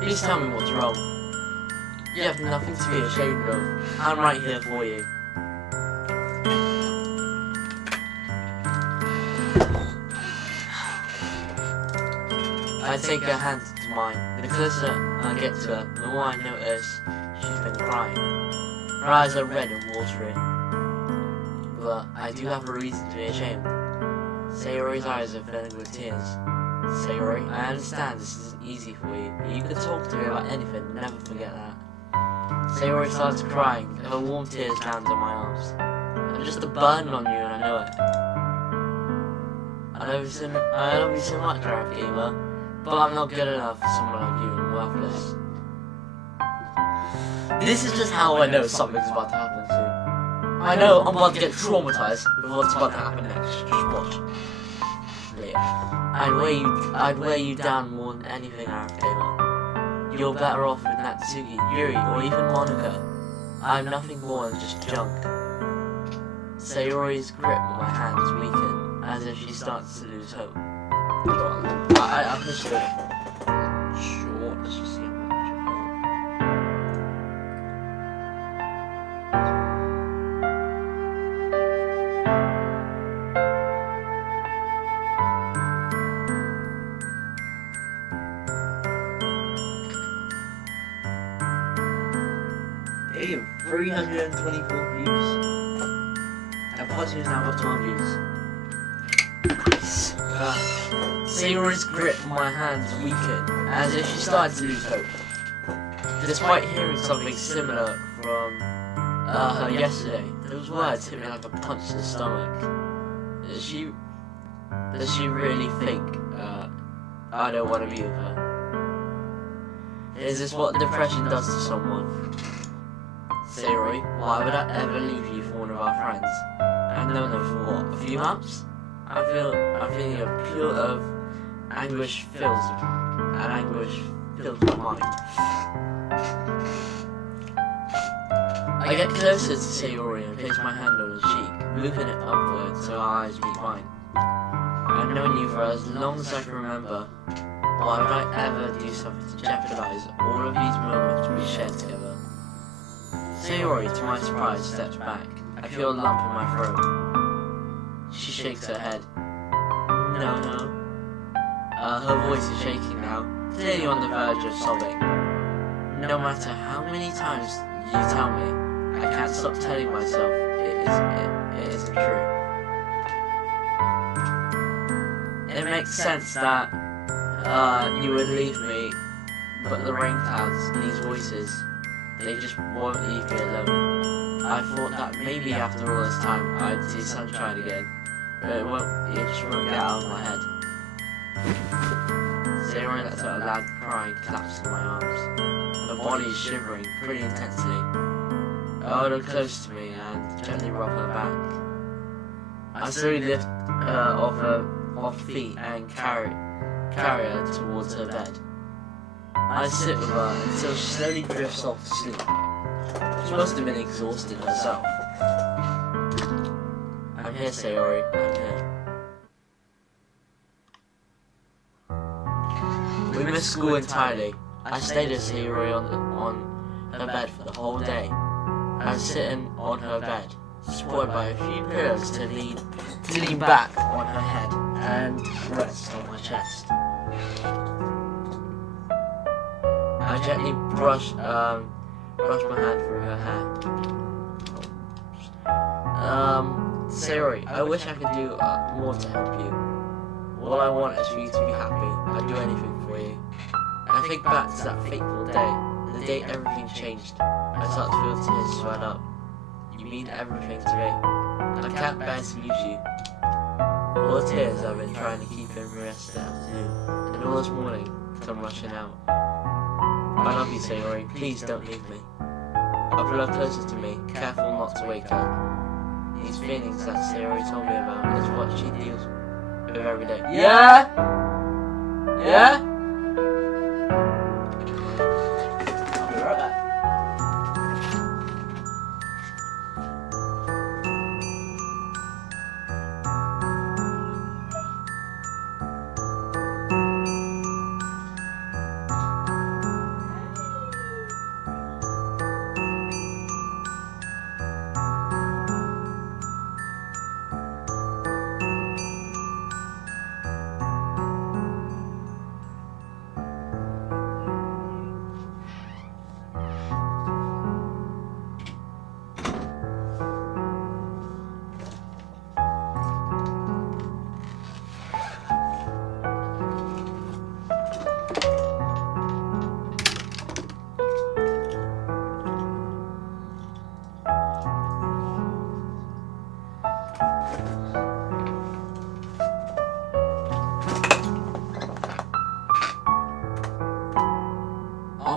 Please tell me what's wrong. You have nothing to be ashamed of. I'm right here for you. I take her hand to mine. The closer I get to her, the more I notice she's been crying. Her eyes are red and watery. But I do have a reason to be ashamed. Sayori's eyes are filling with tears. Sayori, I understand this isn't easy for you, but you can talk to me about anything, never forget that. Sayori starts crying, her warm tears land on my arms. I'm just a burden on you and I know it. I love you so much, Arab Gamer. But I'm not good enough for someone like you and worthless. This is just how I know something's about to happen soon. I know I'm about to get traumatized with what's about to happen next. Just watch. Later. I'd wear you down more than anything I ever came on. You're better off with Natsuki, Yuri, or even Monica. I'm nothing more than just junk. Sayori's grip on my hands weakened, as if she starts to lose hope. I pushed it. Sure, let's just see. Damn, 324 views. And Part 2 has now got 12 views. Sayori's grip on my hands weakened, as if she started to lose hope. Despite hearing something similar from her yesterday, those words hit me like a punch to the stomach. Does she really think I don't want to be with her? Is this what depression does to someone? Sayori, why would I ever leave you for one of our friends? I've known her for what, a few months? I'm feeling a pure of anguish fills my mind. I get closer to Sayori and place my hand on her cheek, moving it upward so her eyes meet mine. I've known you for as long as I can remember. Why would I ever do something to jeopardize all of these moments we shared together? Sayori, to my surprise, steps back. I feel a lump in my throat. She shakes her head. No. Her voice is shaking now, clearly on the verge of sobbing. No matter how many times you tell me, I can't stop telling myself it isn't true. It makes sense that you would leave me, but the rain clouds, these voices, they just won't leave me alone. I thought that maybe after all this time I'd see sunshine again, but it just won't get out of my head. Sayori lets out a loud cry and collapses in my arms. Her body is shivering pretty intensely. I hold her close to me and gently rub her back. I slowly lift her off feet and carry her towards her bed. I sit with her until she slowly drifts off to sleep. She must have been exhausted herself. I'm here, Sayori. I'm here. We missed school entirely. I stayed with Sayori on her bed for the whole day. I was sitting on her bed, supported by a few pillows to lean back on her head and rest on my chest. I gently brush my hand through her hair. Sayori, I wish I could do more to help you. All I want is for you to be happy. I'd do anything for you. And I think back to that fateful day, the day everything changed. I start to feel tears swell up. You mean everything to me. I can't bear to lose you. All the tears I've been trying to keep in for the rest of the afternoon, and all this morning come rushing out. I love you, Sayori. Please don't leave me. I pull her closer to me, careful not to wake her. These feelings that Sayori told me about is what she deals with every day. Yeah? Yeah? I'll be right back.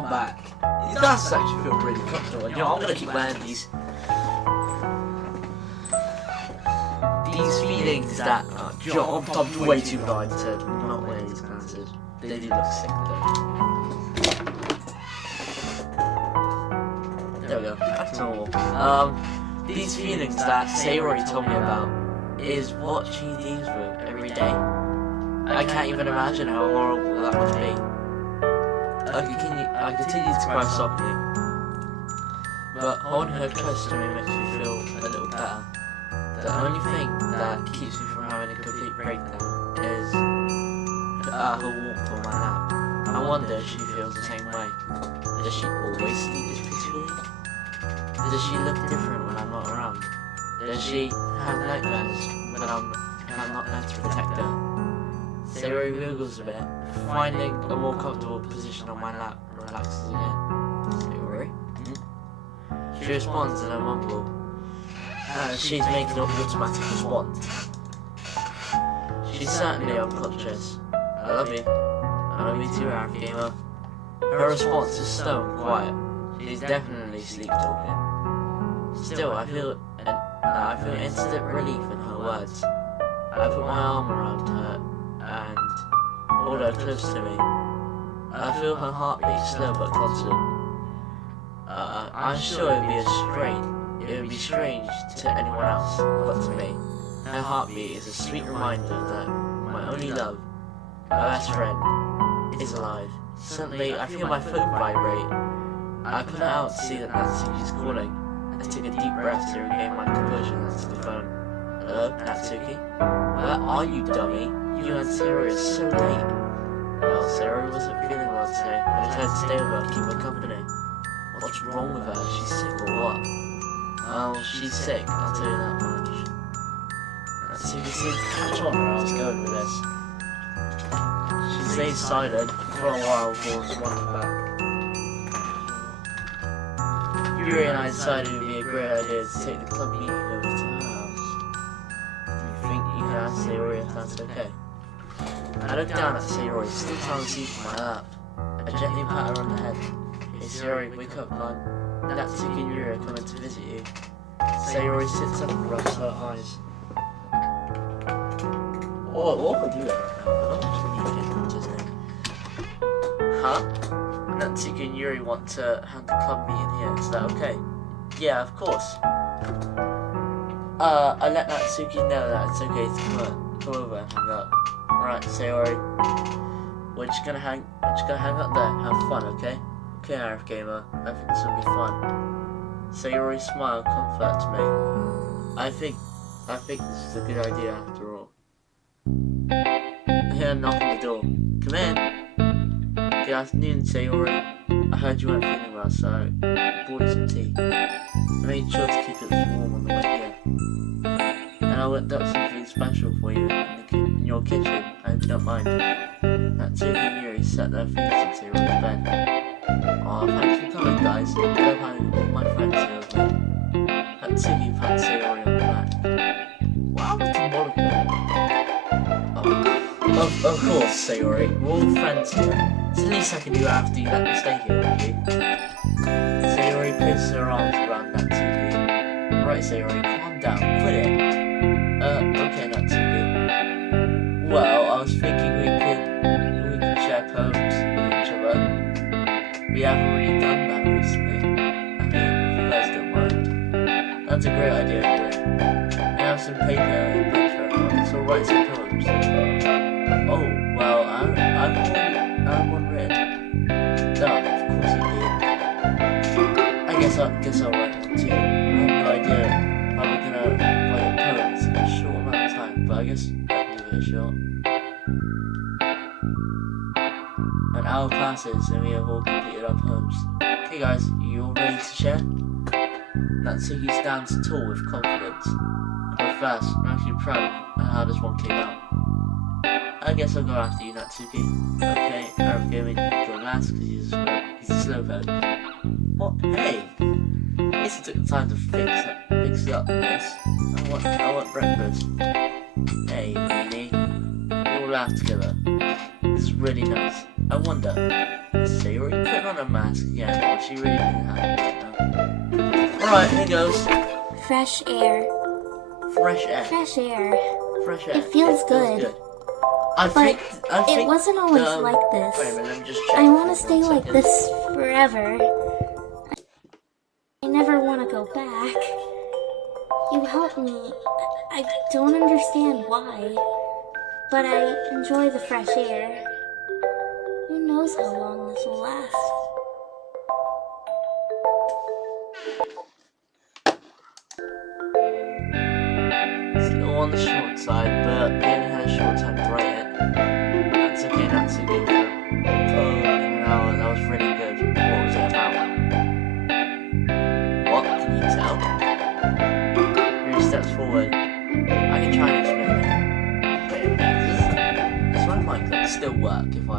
Back. These glasses actually feel really comfortable. You know, I'm gonna keep wearing these feelings that God, I'm way too blind to not wear these glasses. They do look sick though. There we go. That's all. These feelings that Sayori told me about is what she deals with every day. I can't even imagine how horrible that must be. I continue to cry softly, but holding her close to me makes me feel a little better. The only thing that keeps me from having a complete breakdown is her warmth on my lap. I wonder if she feels the same way. Does she always sleep this peacefully? Does she look different when I'm not around? Does she have nightmares when I'm not there to protect her? Sayori wiggles a bit, finding a more comfortable position on my lap and relaxes again. Sayori? She responds in a mumble. She's making an automatic response. She's certainly unconscious. I love you. I love you too, Ralph Gamer. Her response is stone quiet. She's definitely sleep talking. Still, I feel instant relief in her words. I put my arm around her and hold her close to me. I feel her heartbeat slow but constant. I'm sure it would be strange to anyone else, but to me, her heartbeat is a sweet reminder that my only love, my best friend, is alive. Suddenly, I feel my phone vibrate. I put it out to see that Natsuki's calling. I took a deep breath to regain my composure and answered the phone. Hello, Natsuki? Where are you, dummy? You and Sayori are so late. Well, Sayori wasn't feeling well today. I decided to stay with her and keep her company. What's wrong with her? She's sick or what? Well, she's sick, I'll tell you that much. Natsuki seemed to catch on where I was going with this. She stayed silent for a while before responding back. Yuri and I decided it would be a great idea to take the club meeting over to her house. Do you think you can ask Sayori if that's okay? I looked down at Sayori, still trying to see from my lap. I gently pat her on the head. Hey Sayori, wake up, man. Natsuki and Yuri are coming to visit you. Sayori sits up and rubs her eyes. What would you ever Huh? Natsuki and Yuri want to have the club meeting here, is that okay? Yeah, of course. I let Natsuki know that it's okay to come over and hang out. Alright, Sayori. We're just gonna hang out there, have fun, okay? Okay, Arif Gamer, I think this will be fun. Sayori smiled comfort to me. I think this is a good idea after all. I hear a knock on the door. Come in. Good afternoon, Sayori. I heard you weren't feeling well, so I brought you some tea. I made sure to keep it warm on the way here. And I whipped up something special for you in your kitchen. I hope you don't mind. Natsuki and Yuri set their faces on Sayori's bed. Aw, thanks for coming, guys. I love having all my friends here with me. Natsuki pats Sayori on the back. What happened to Monica? Of course, Sayori. We're all friends here. It's the least I can do after you let me stay here with you. Sayori places her arms around Natsuki. Right, Sayori, calm down. Quit it. Okay, Natsuki. Well, I was thinking we could share poems with each other. We haven't really done that recently. I mean, if you guys don't mind. That's a great idea, Yuri. I have some paper and pencil, so write some poems. Oh, well, I'm one written. No, of course you do. I guess I'll write one too. I have no idea how we're gonna write poems in a short amount of time, but I guess I can give it a shot. An hour passes and we have all completed our poems. Okay guys, you all ready to share? Natsuki stands tall with confidence. But first, I'm actually proud of how this one came out. I guess I'll go after you, Natsuki. Okay, Arif Gaming, go last because he's a slow vote. What? Hey! At least he took the time to fix up this. I want breakfast. Hey, Beanie. We all laugh together. This is really nice. I wonder, is Sayori putting on a mask again, or is she really being happy right now? Alright, here goes. Fresh air. Fresh air. Fresh air. Fresh air. It feels good. I think It wasn't always like this. Wait a minute, let me just check. I want to stay like this forever. I never want to go back. You helped me. I don't understand why, but I enjoy the fresh air. Who knows how long this will last? It's a little on the short side, but we only had a short time to write it. That's okay, that's a good one. That was really good. What was it about? What? Can you tell? 3 steps forward. I can try and explain it. Wait a minute. Does my mic still work if I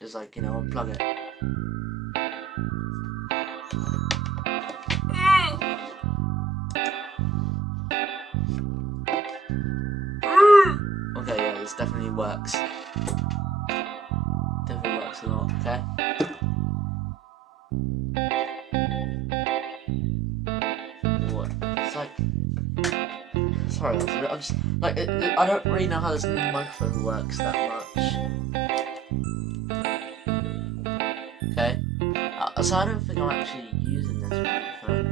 just unplug it? Okay, yeah, this definitely works. Definitely works a lot, okay? What? It's like... Sorry, I'm just... Like, I don't really know how this microphone works that much. Okay? So I don't think I'm actually using this microphone.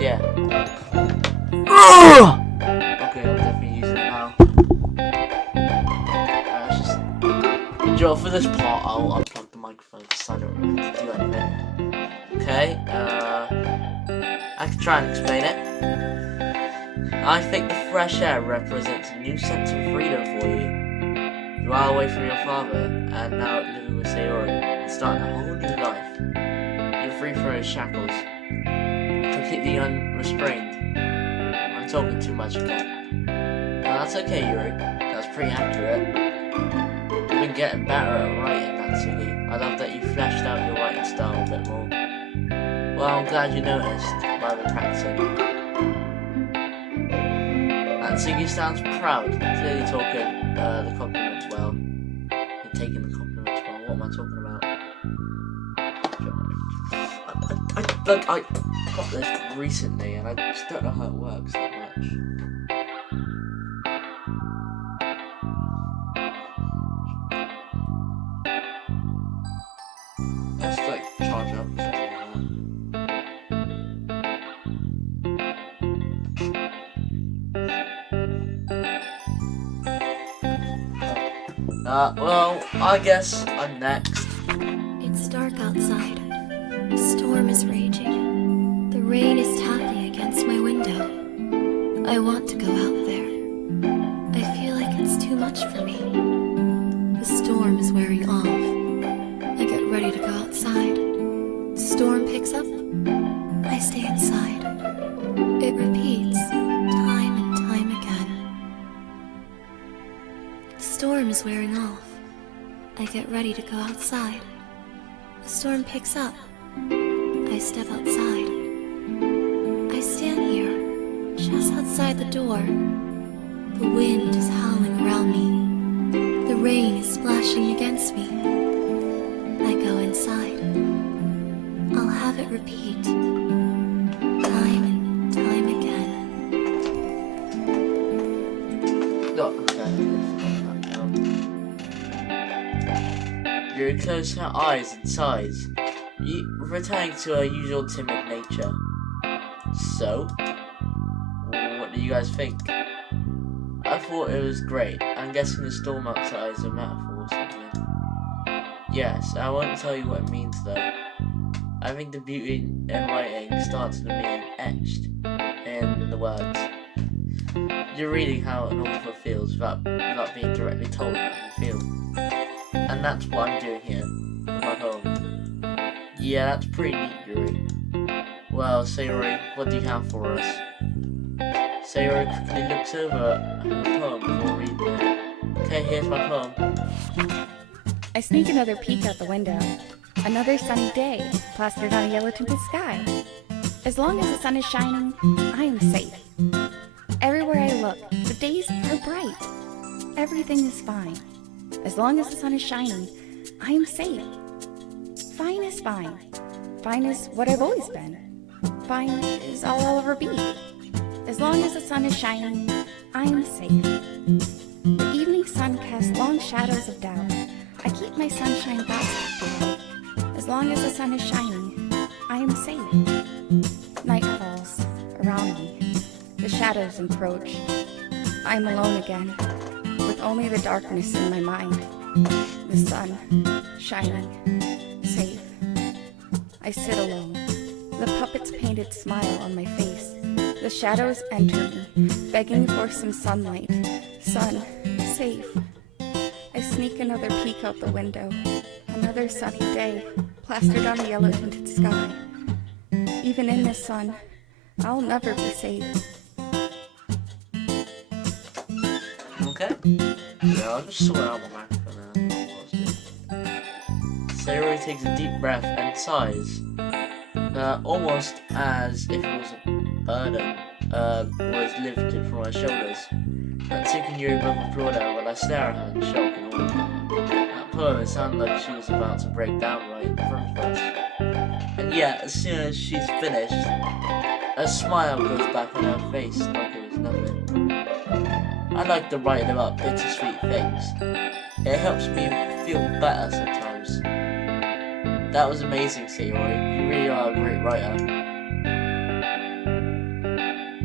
Yeah. Okay, I'm definitely using it now. For this part, I'll unplug the microphone because I don't really have to do anything. Okay, I can try and explain it. I think the fresh air represents a new sense of freedom for you. You are away from your father, and now living with Sayori, and starting a whole new life. You're free from his shackles. Completely unrestrained. I'm talking too much again. No, that's okay, Yuri. That's pretty accurate. You've been getting better at writing, Natsuki. I love that you fleshed out your writing style a bit more. Well, I'm glad you noticed. I've been practicing. Natsuki sounds proud. Clearly taking the compliments well. You're taking the compliments well. What am I talking about? I got this recently and I just don't know how it works that much. Let's charge up. Well, I guess I'm next. It's dark outside. The storm is raging. The rain is tapping against my window. I want to go out there. I feel like it's too much for me. The storm is wearing off. I get ready to go outside. The storm picks up. I stay inside. It repeats time and time again. The storm is wearing off. I get ready to go outside. The storm picks up. I step outside. I stand here, just outside the door. The wind is howling around me. The rain is splashing against me. I go inside. I'll have it repeat. Time and time again. Yuri closed her eyes and sighs, returning to her usual timid nature. So, what do you guys think? I thought it was great. I'm guessing the storm outside is a metaphor or something. Yes, I won't tell you what it means though. I think the beauty in writing starts with being etched in the words. You're reading how an author feels without being directly told how you feel. And that's what I'm doing here, with my poem. Yeah, that's pretty neat, Yuri. Well, Sayori, what do you have for us? Sayori quickly looks over her poem before reading it. Okay, here's my poem. I sneak another peek out the window. Another sunny day, plastered on a yellow tinted sky. As long as the sun is shining, I am safe. Everywhere I look, the days are bright. Everything is fine. As long as the sun is shining, I am safe. Fine is fine. Fine is what I've always been. fine is all I'll ever be. As long as the sun is shining, I am safe. The evening sun casts long shadows of doubt. I keep my sunshine thoughts away. As long as the sun is shining, I am safe. Night falls around me. The shadows encroach. I am alone again, with only the darkness in my mind. The sun shining, safe. I sit alone. The puppet's painted smile on my face. The shadows enter me, begging for some sunlight. Sun, safe. I sneak another peek out the window. Another sunny day, plastered on a yellow-tinted sky. Even in this sun, I'll never be safe. Okay. Yeah, I'll just sort out my microphone now. Sayori takes a deep breath and sighs. Almost as if it was a burden was lifted from her shoulders. Natsuki knew above the floor now when I stare at her in shock and awe. That poem, it sounded like she was about to break down right in front of us. And yet, as soon as she's finished, a smile goes back on her face like it was nothing. I like to write about bittersweet things. It helps me feel better sometimes. That was amazing, Sayori. You really are a great writer.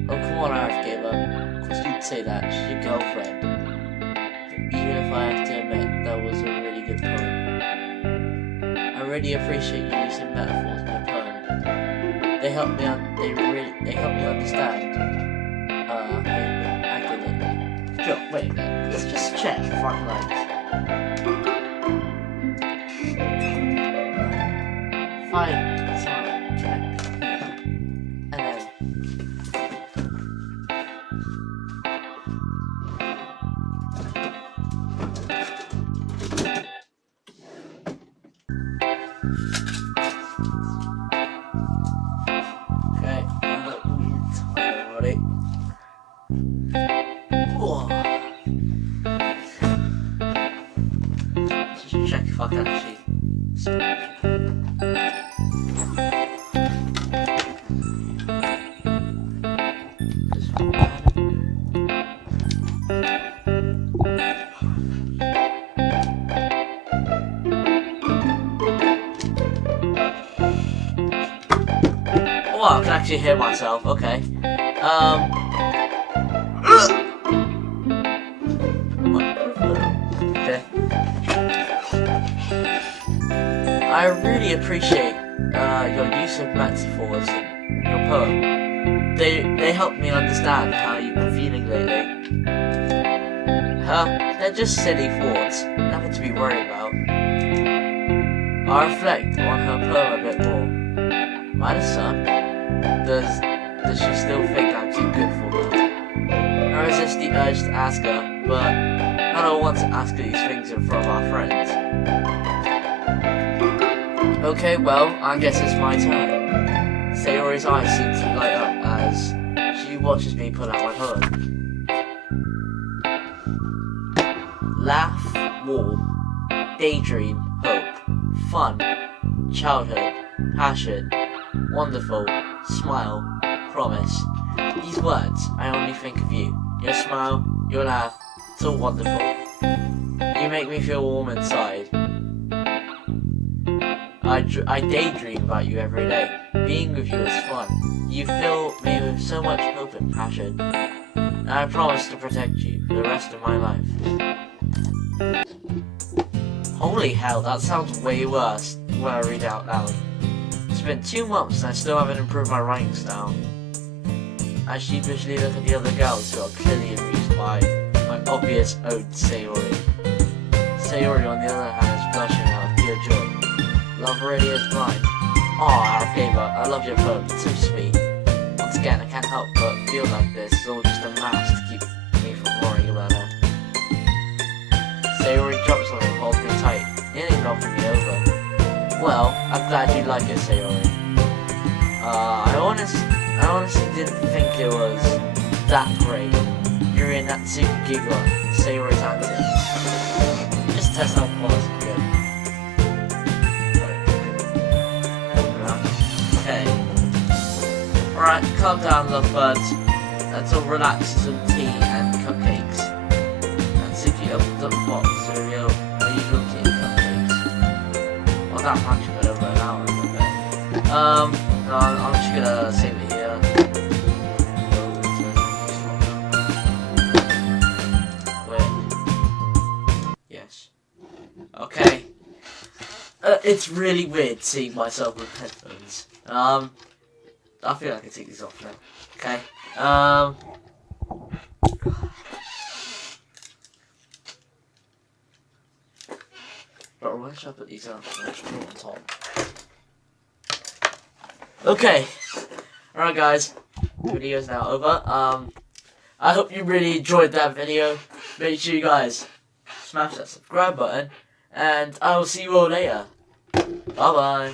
Oh, come on, Arif gave up. Of course you'd say that. She's your girlfriend. But even if I have to admit, that was a really good poem. I really appreciate you using metaphors in the poem. They help me understand. I get it. Sure, wait a minute. Let's just check before I like. Fine, sorry, check. And then okay, already. Whoa. Let's just check if I can actually speak. Oh, I can actually hear myself. Okay. Okay. I really appreciate your use of metaphors in your poem. They help me understand how you've been feeling lately. They're just silly thoughts, nothing to be worried about. I'll reflect on her poem a bit more. Might have son. Does she still think I'm too good for her? I resist the urge to ask her, but I don't want to ask her these things in front of our friends. Okay, well, I guess it's my turn. Sayori's eyes seem to light up as she watches me put out my poem. Laugh, warm, daydream, hope, fun, childhood, passion, wonderful, smile, promise. These words, I only think of you. Your smile, your laugh, it's all wonderful. You make me feel warm inside. I daydream about you every day. Being with you is fun. You fill me with so much hope and passion. And I promise to protect you for the rest of my life. Holy hell, that sounds way worse when I read it out loud. It's been 2 months and I still haven't improved my writing style. I sheepishly look at the other girls who are clearly amused by my obvious ode to Sayori. Sayori, on the other hand, is blushing out of pure joy. Love really is blind. Aw, Arafeva, I love your poem, it's so sweet. Once again, I can't help but feel like this is all just a mask to keep me from worrying about her. Sayori jumps on me and holds me tight, nearly knocking me over. Well, I'm glad you like it, Sayori. I honestly didn't think it was that great. Yuri and Natsuki giggle at Sayori's acting. Just test how quality good. Okay. calm down, lovebirds. Let's all relax some tea and cupcakes. And Suki opened up the box cereal. Are you doing tea and cupcakes? Well, that might should go over an hour a little bit. No, I'm just gonna save it here. Wait. Yes. Okay. It's really weird seeing myself with headphones. I feel like I can take these off now. Okay. But where should I put these on? I should put them on top. Okay. Alright guys. The video's now over. I hope you really enjoyed that video. Make sure you guys smash that subscribe button. And I will see you all later. Bye bye.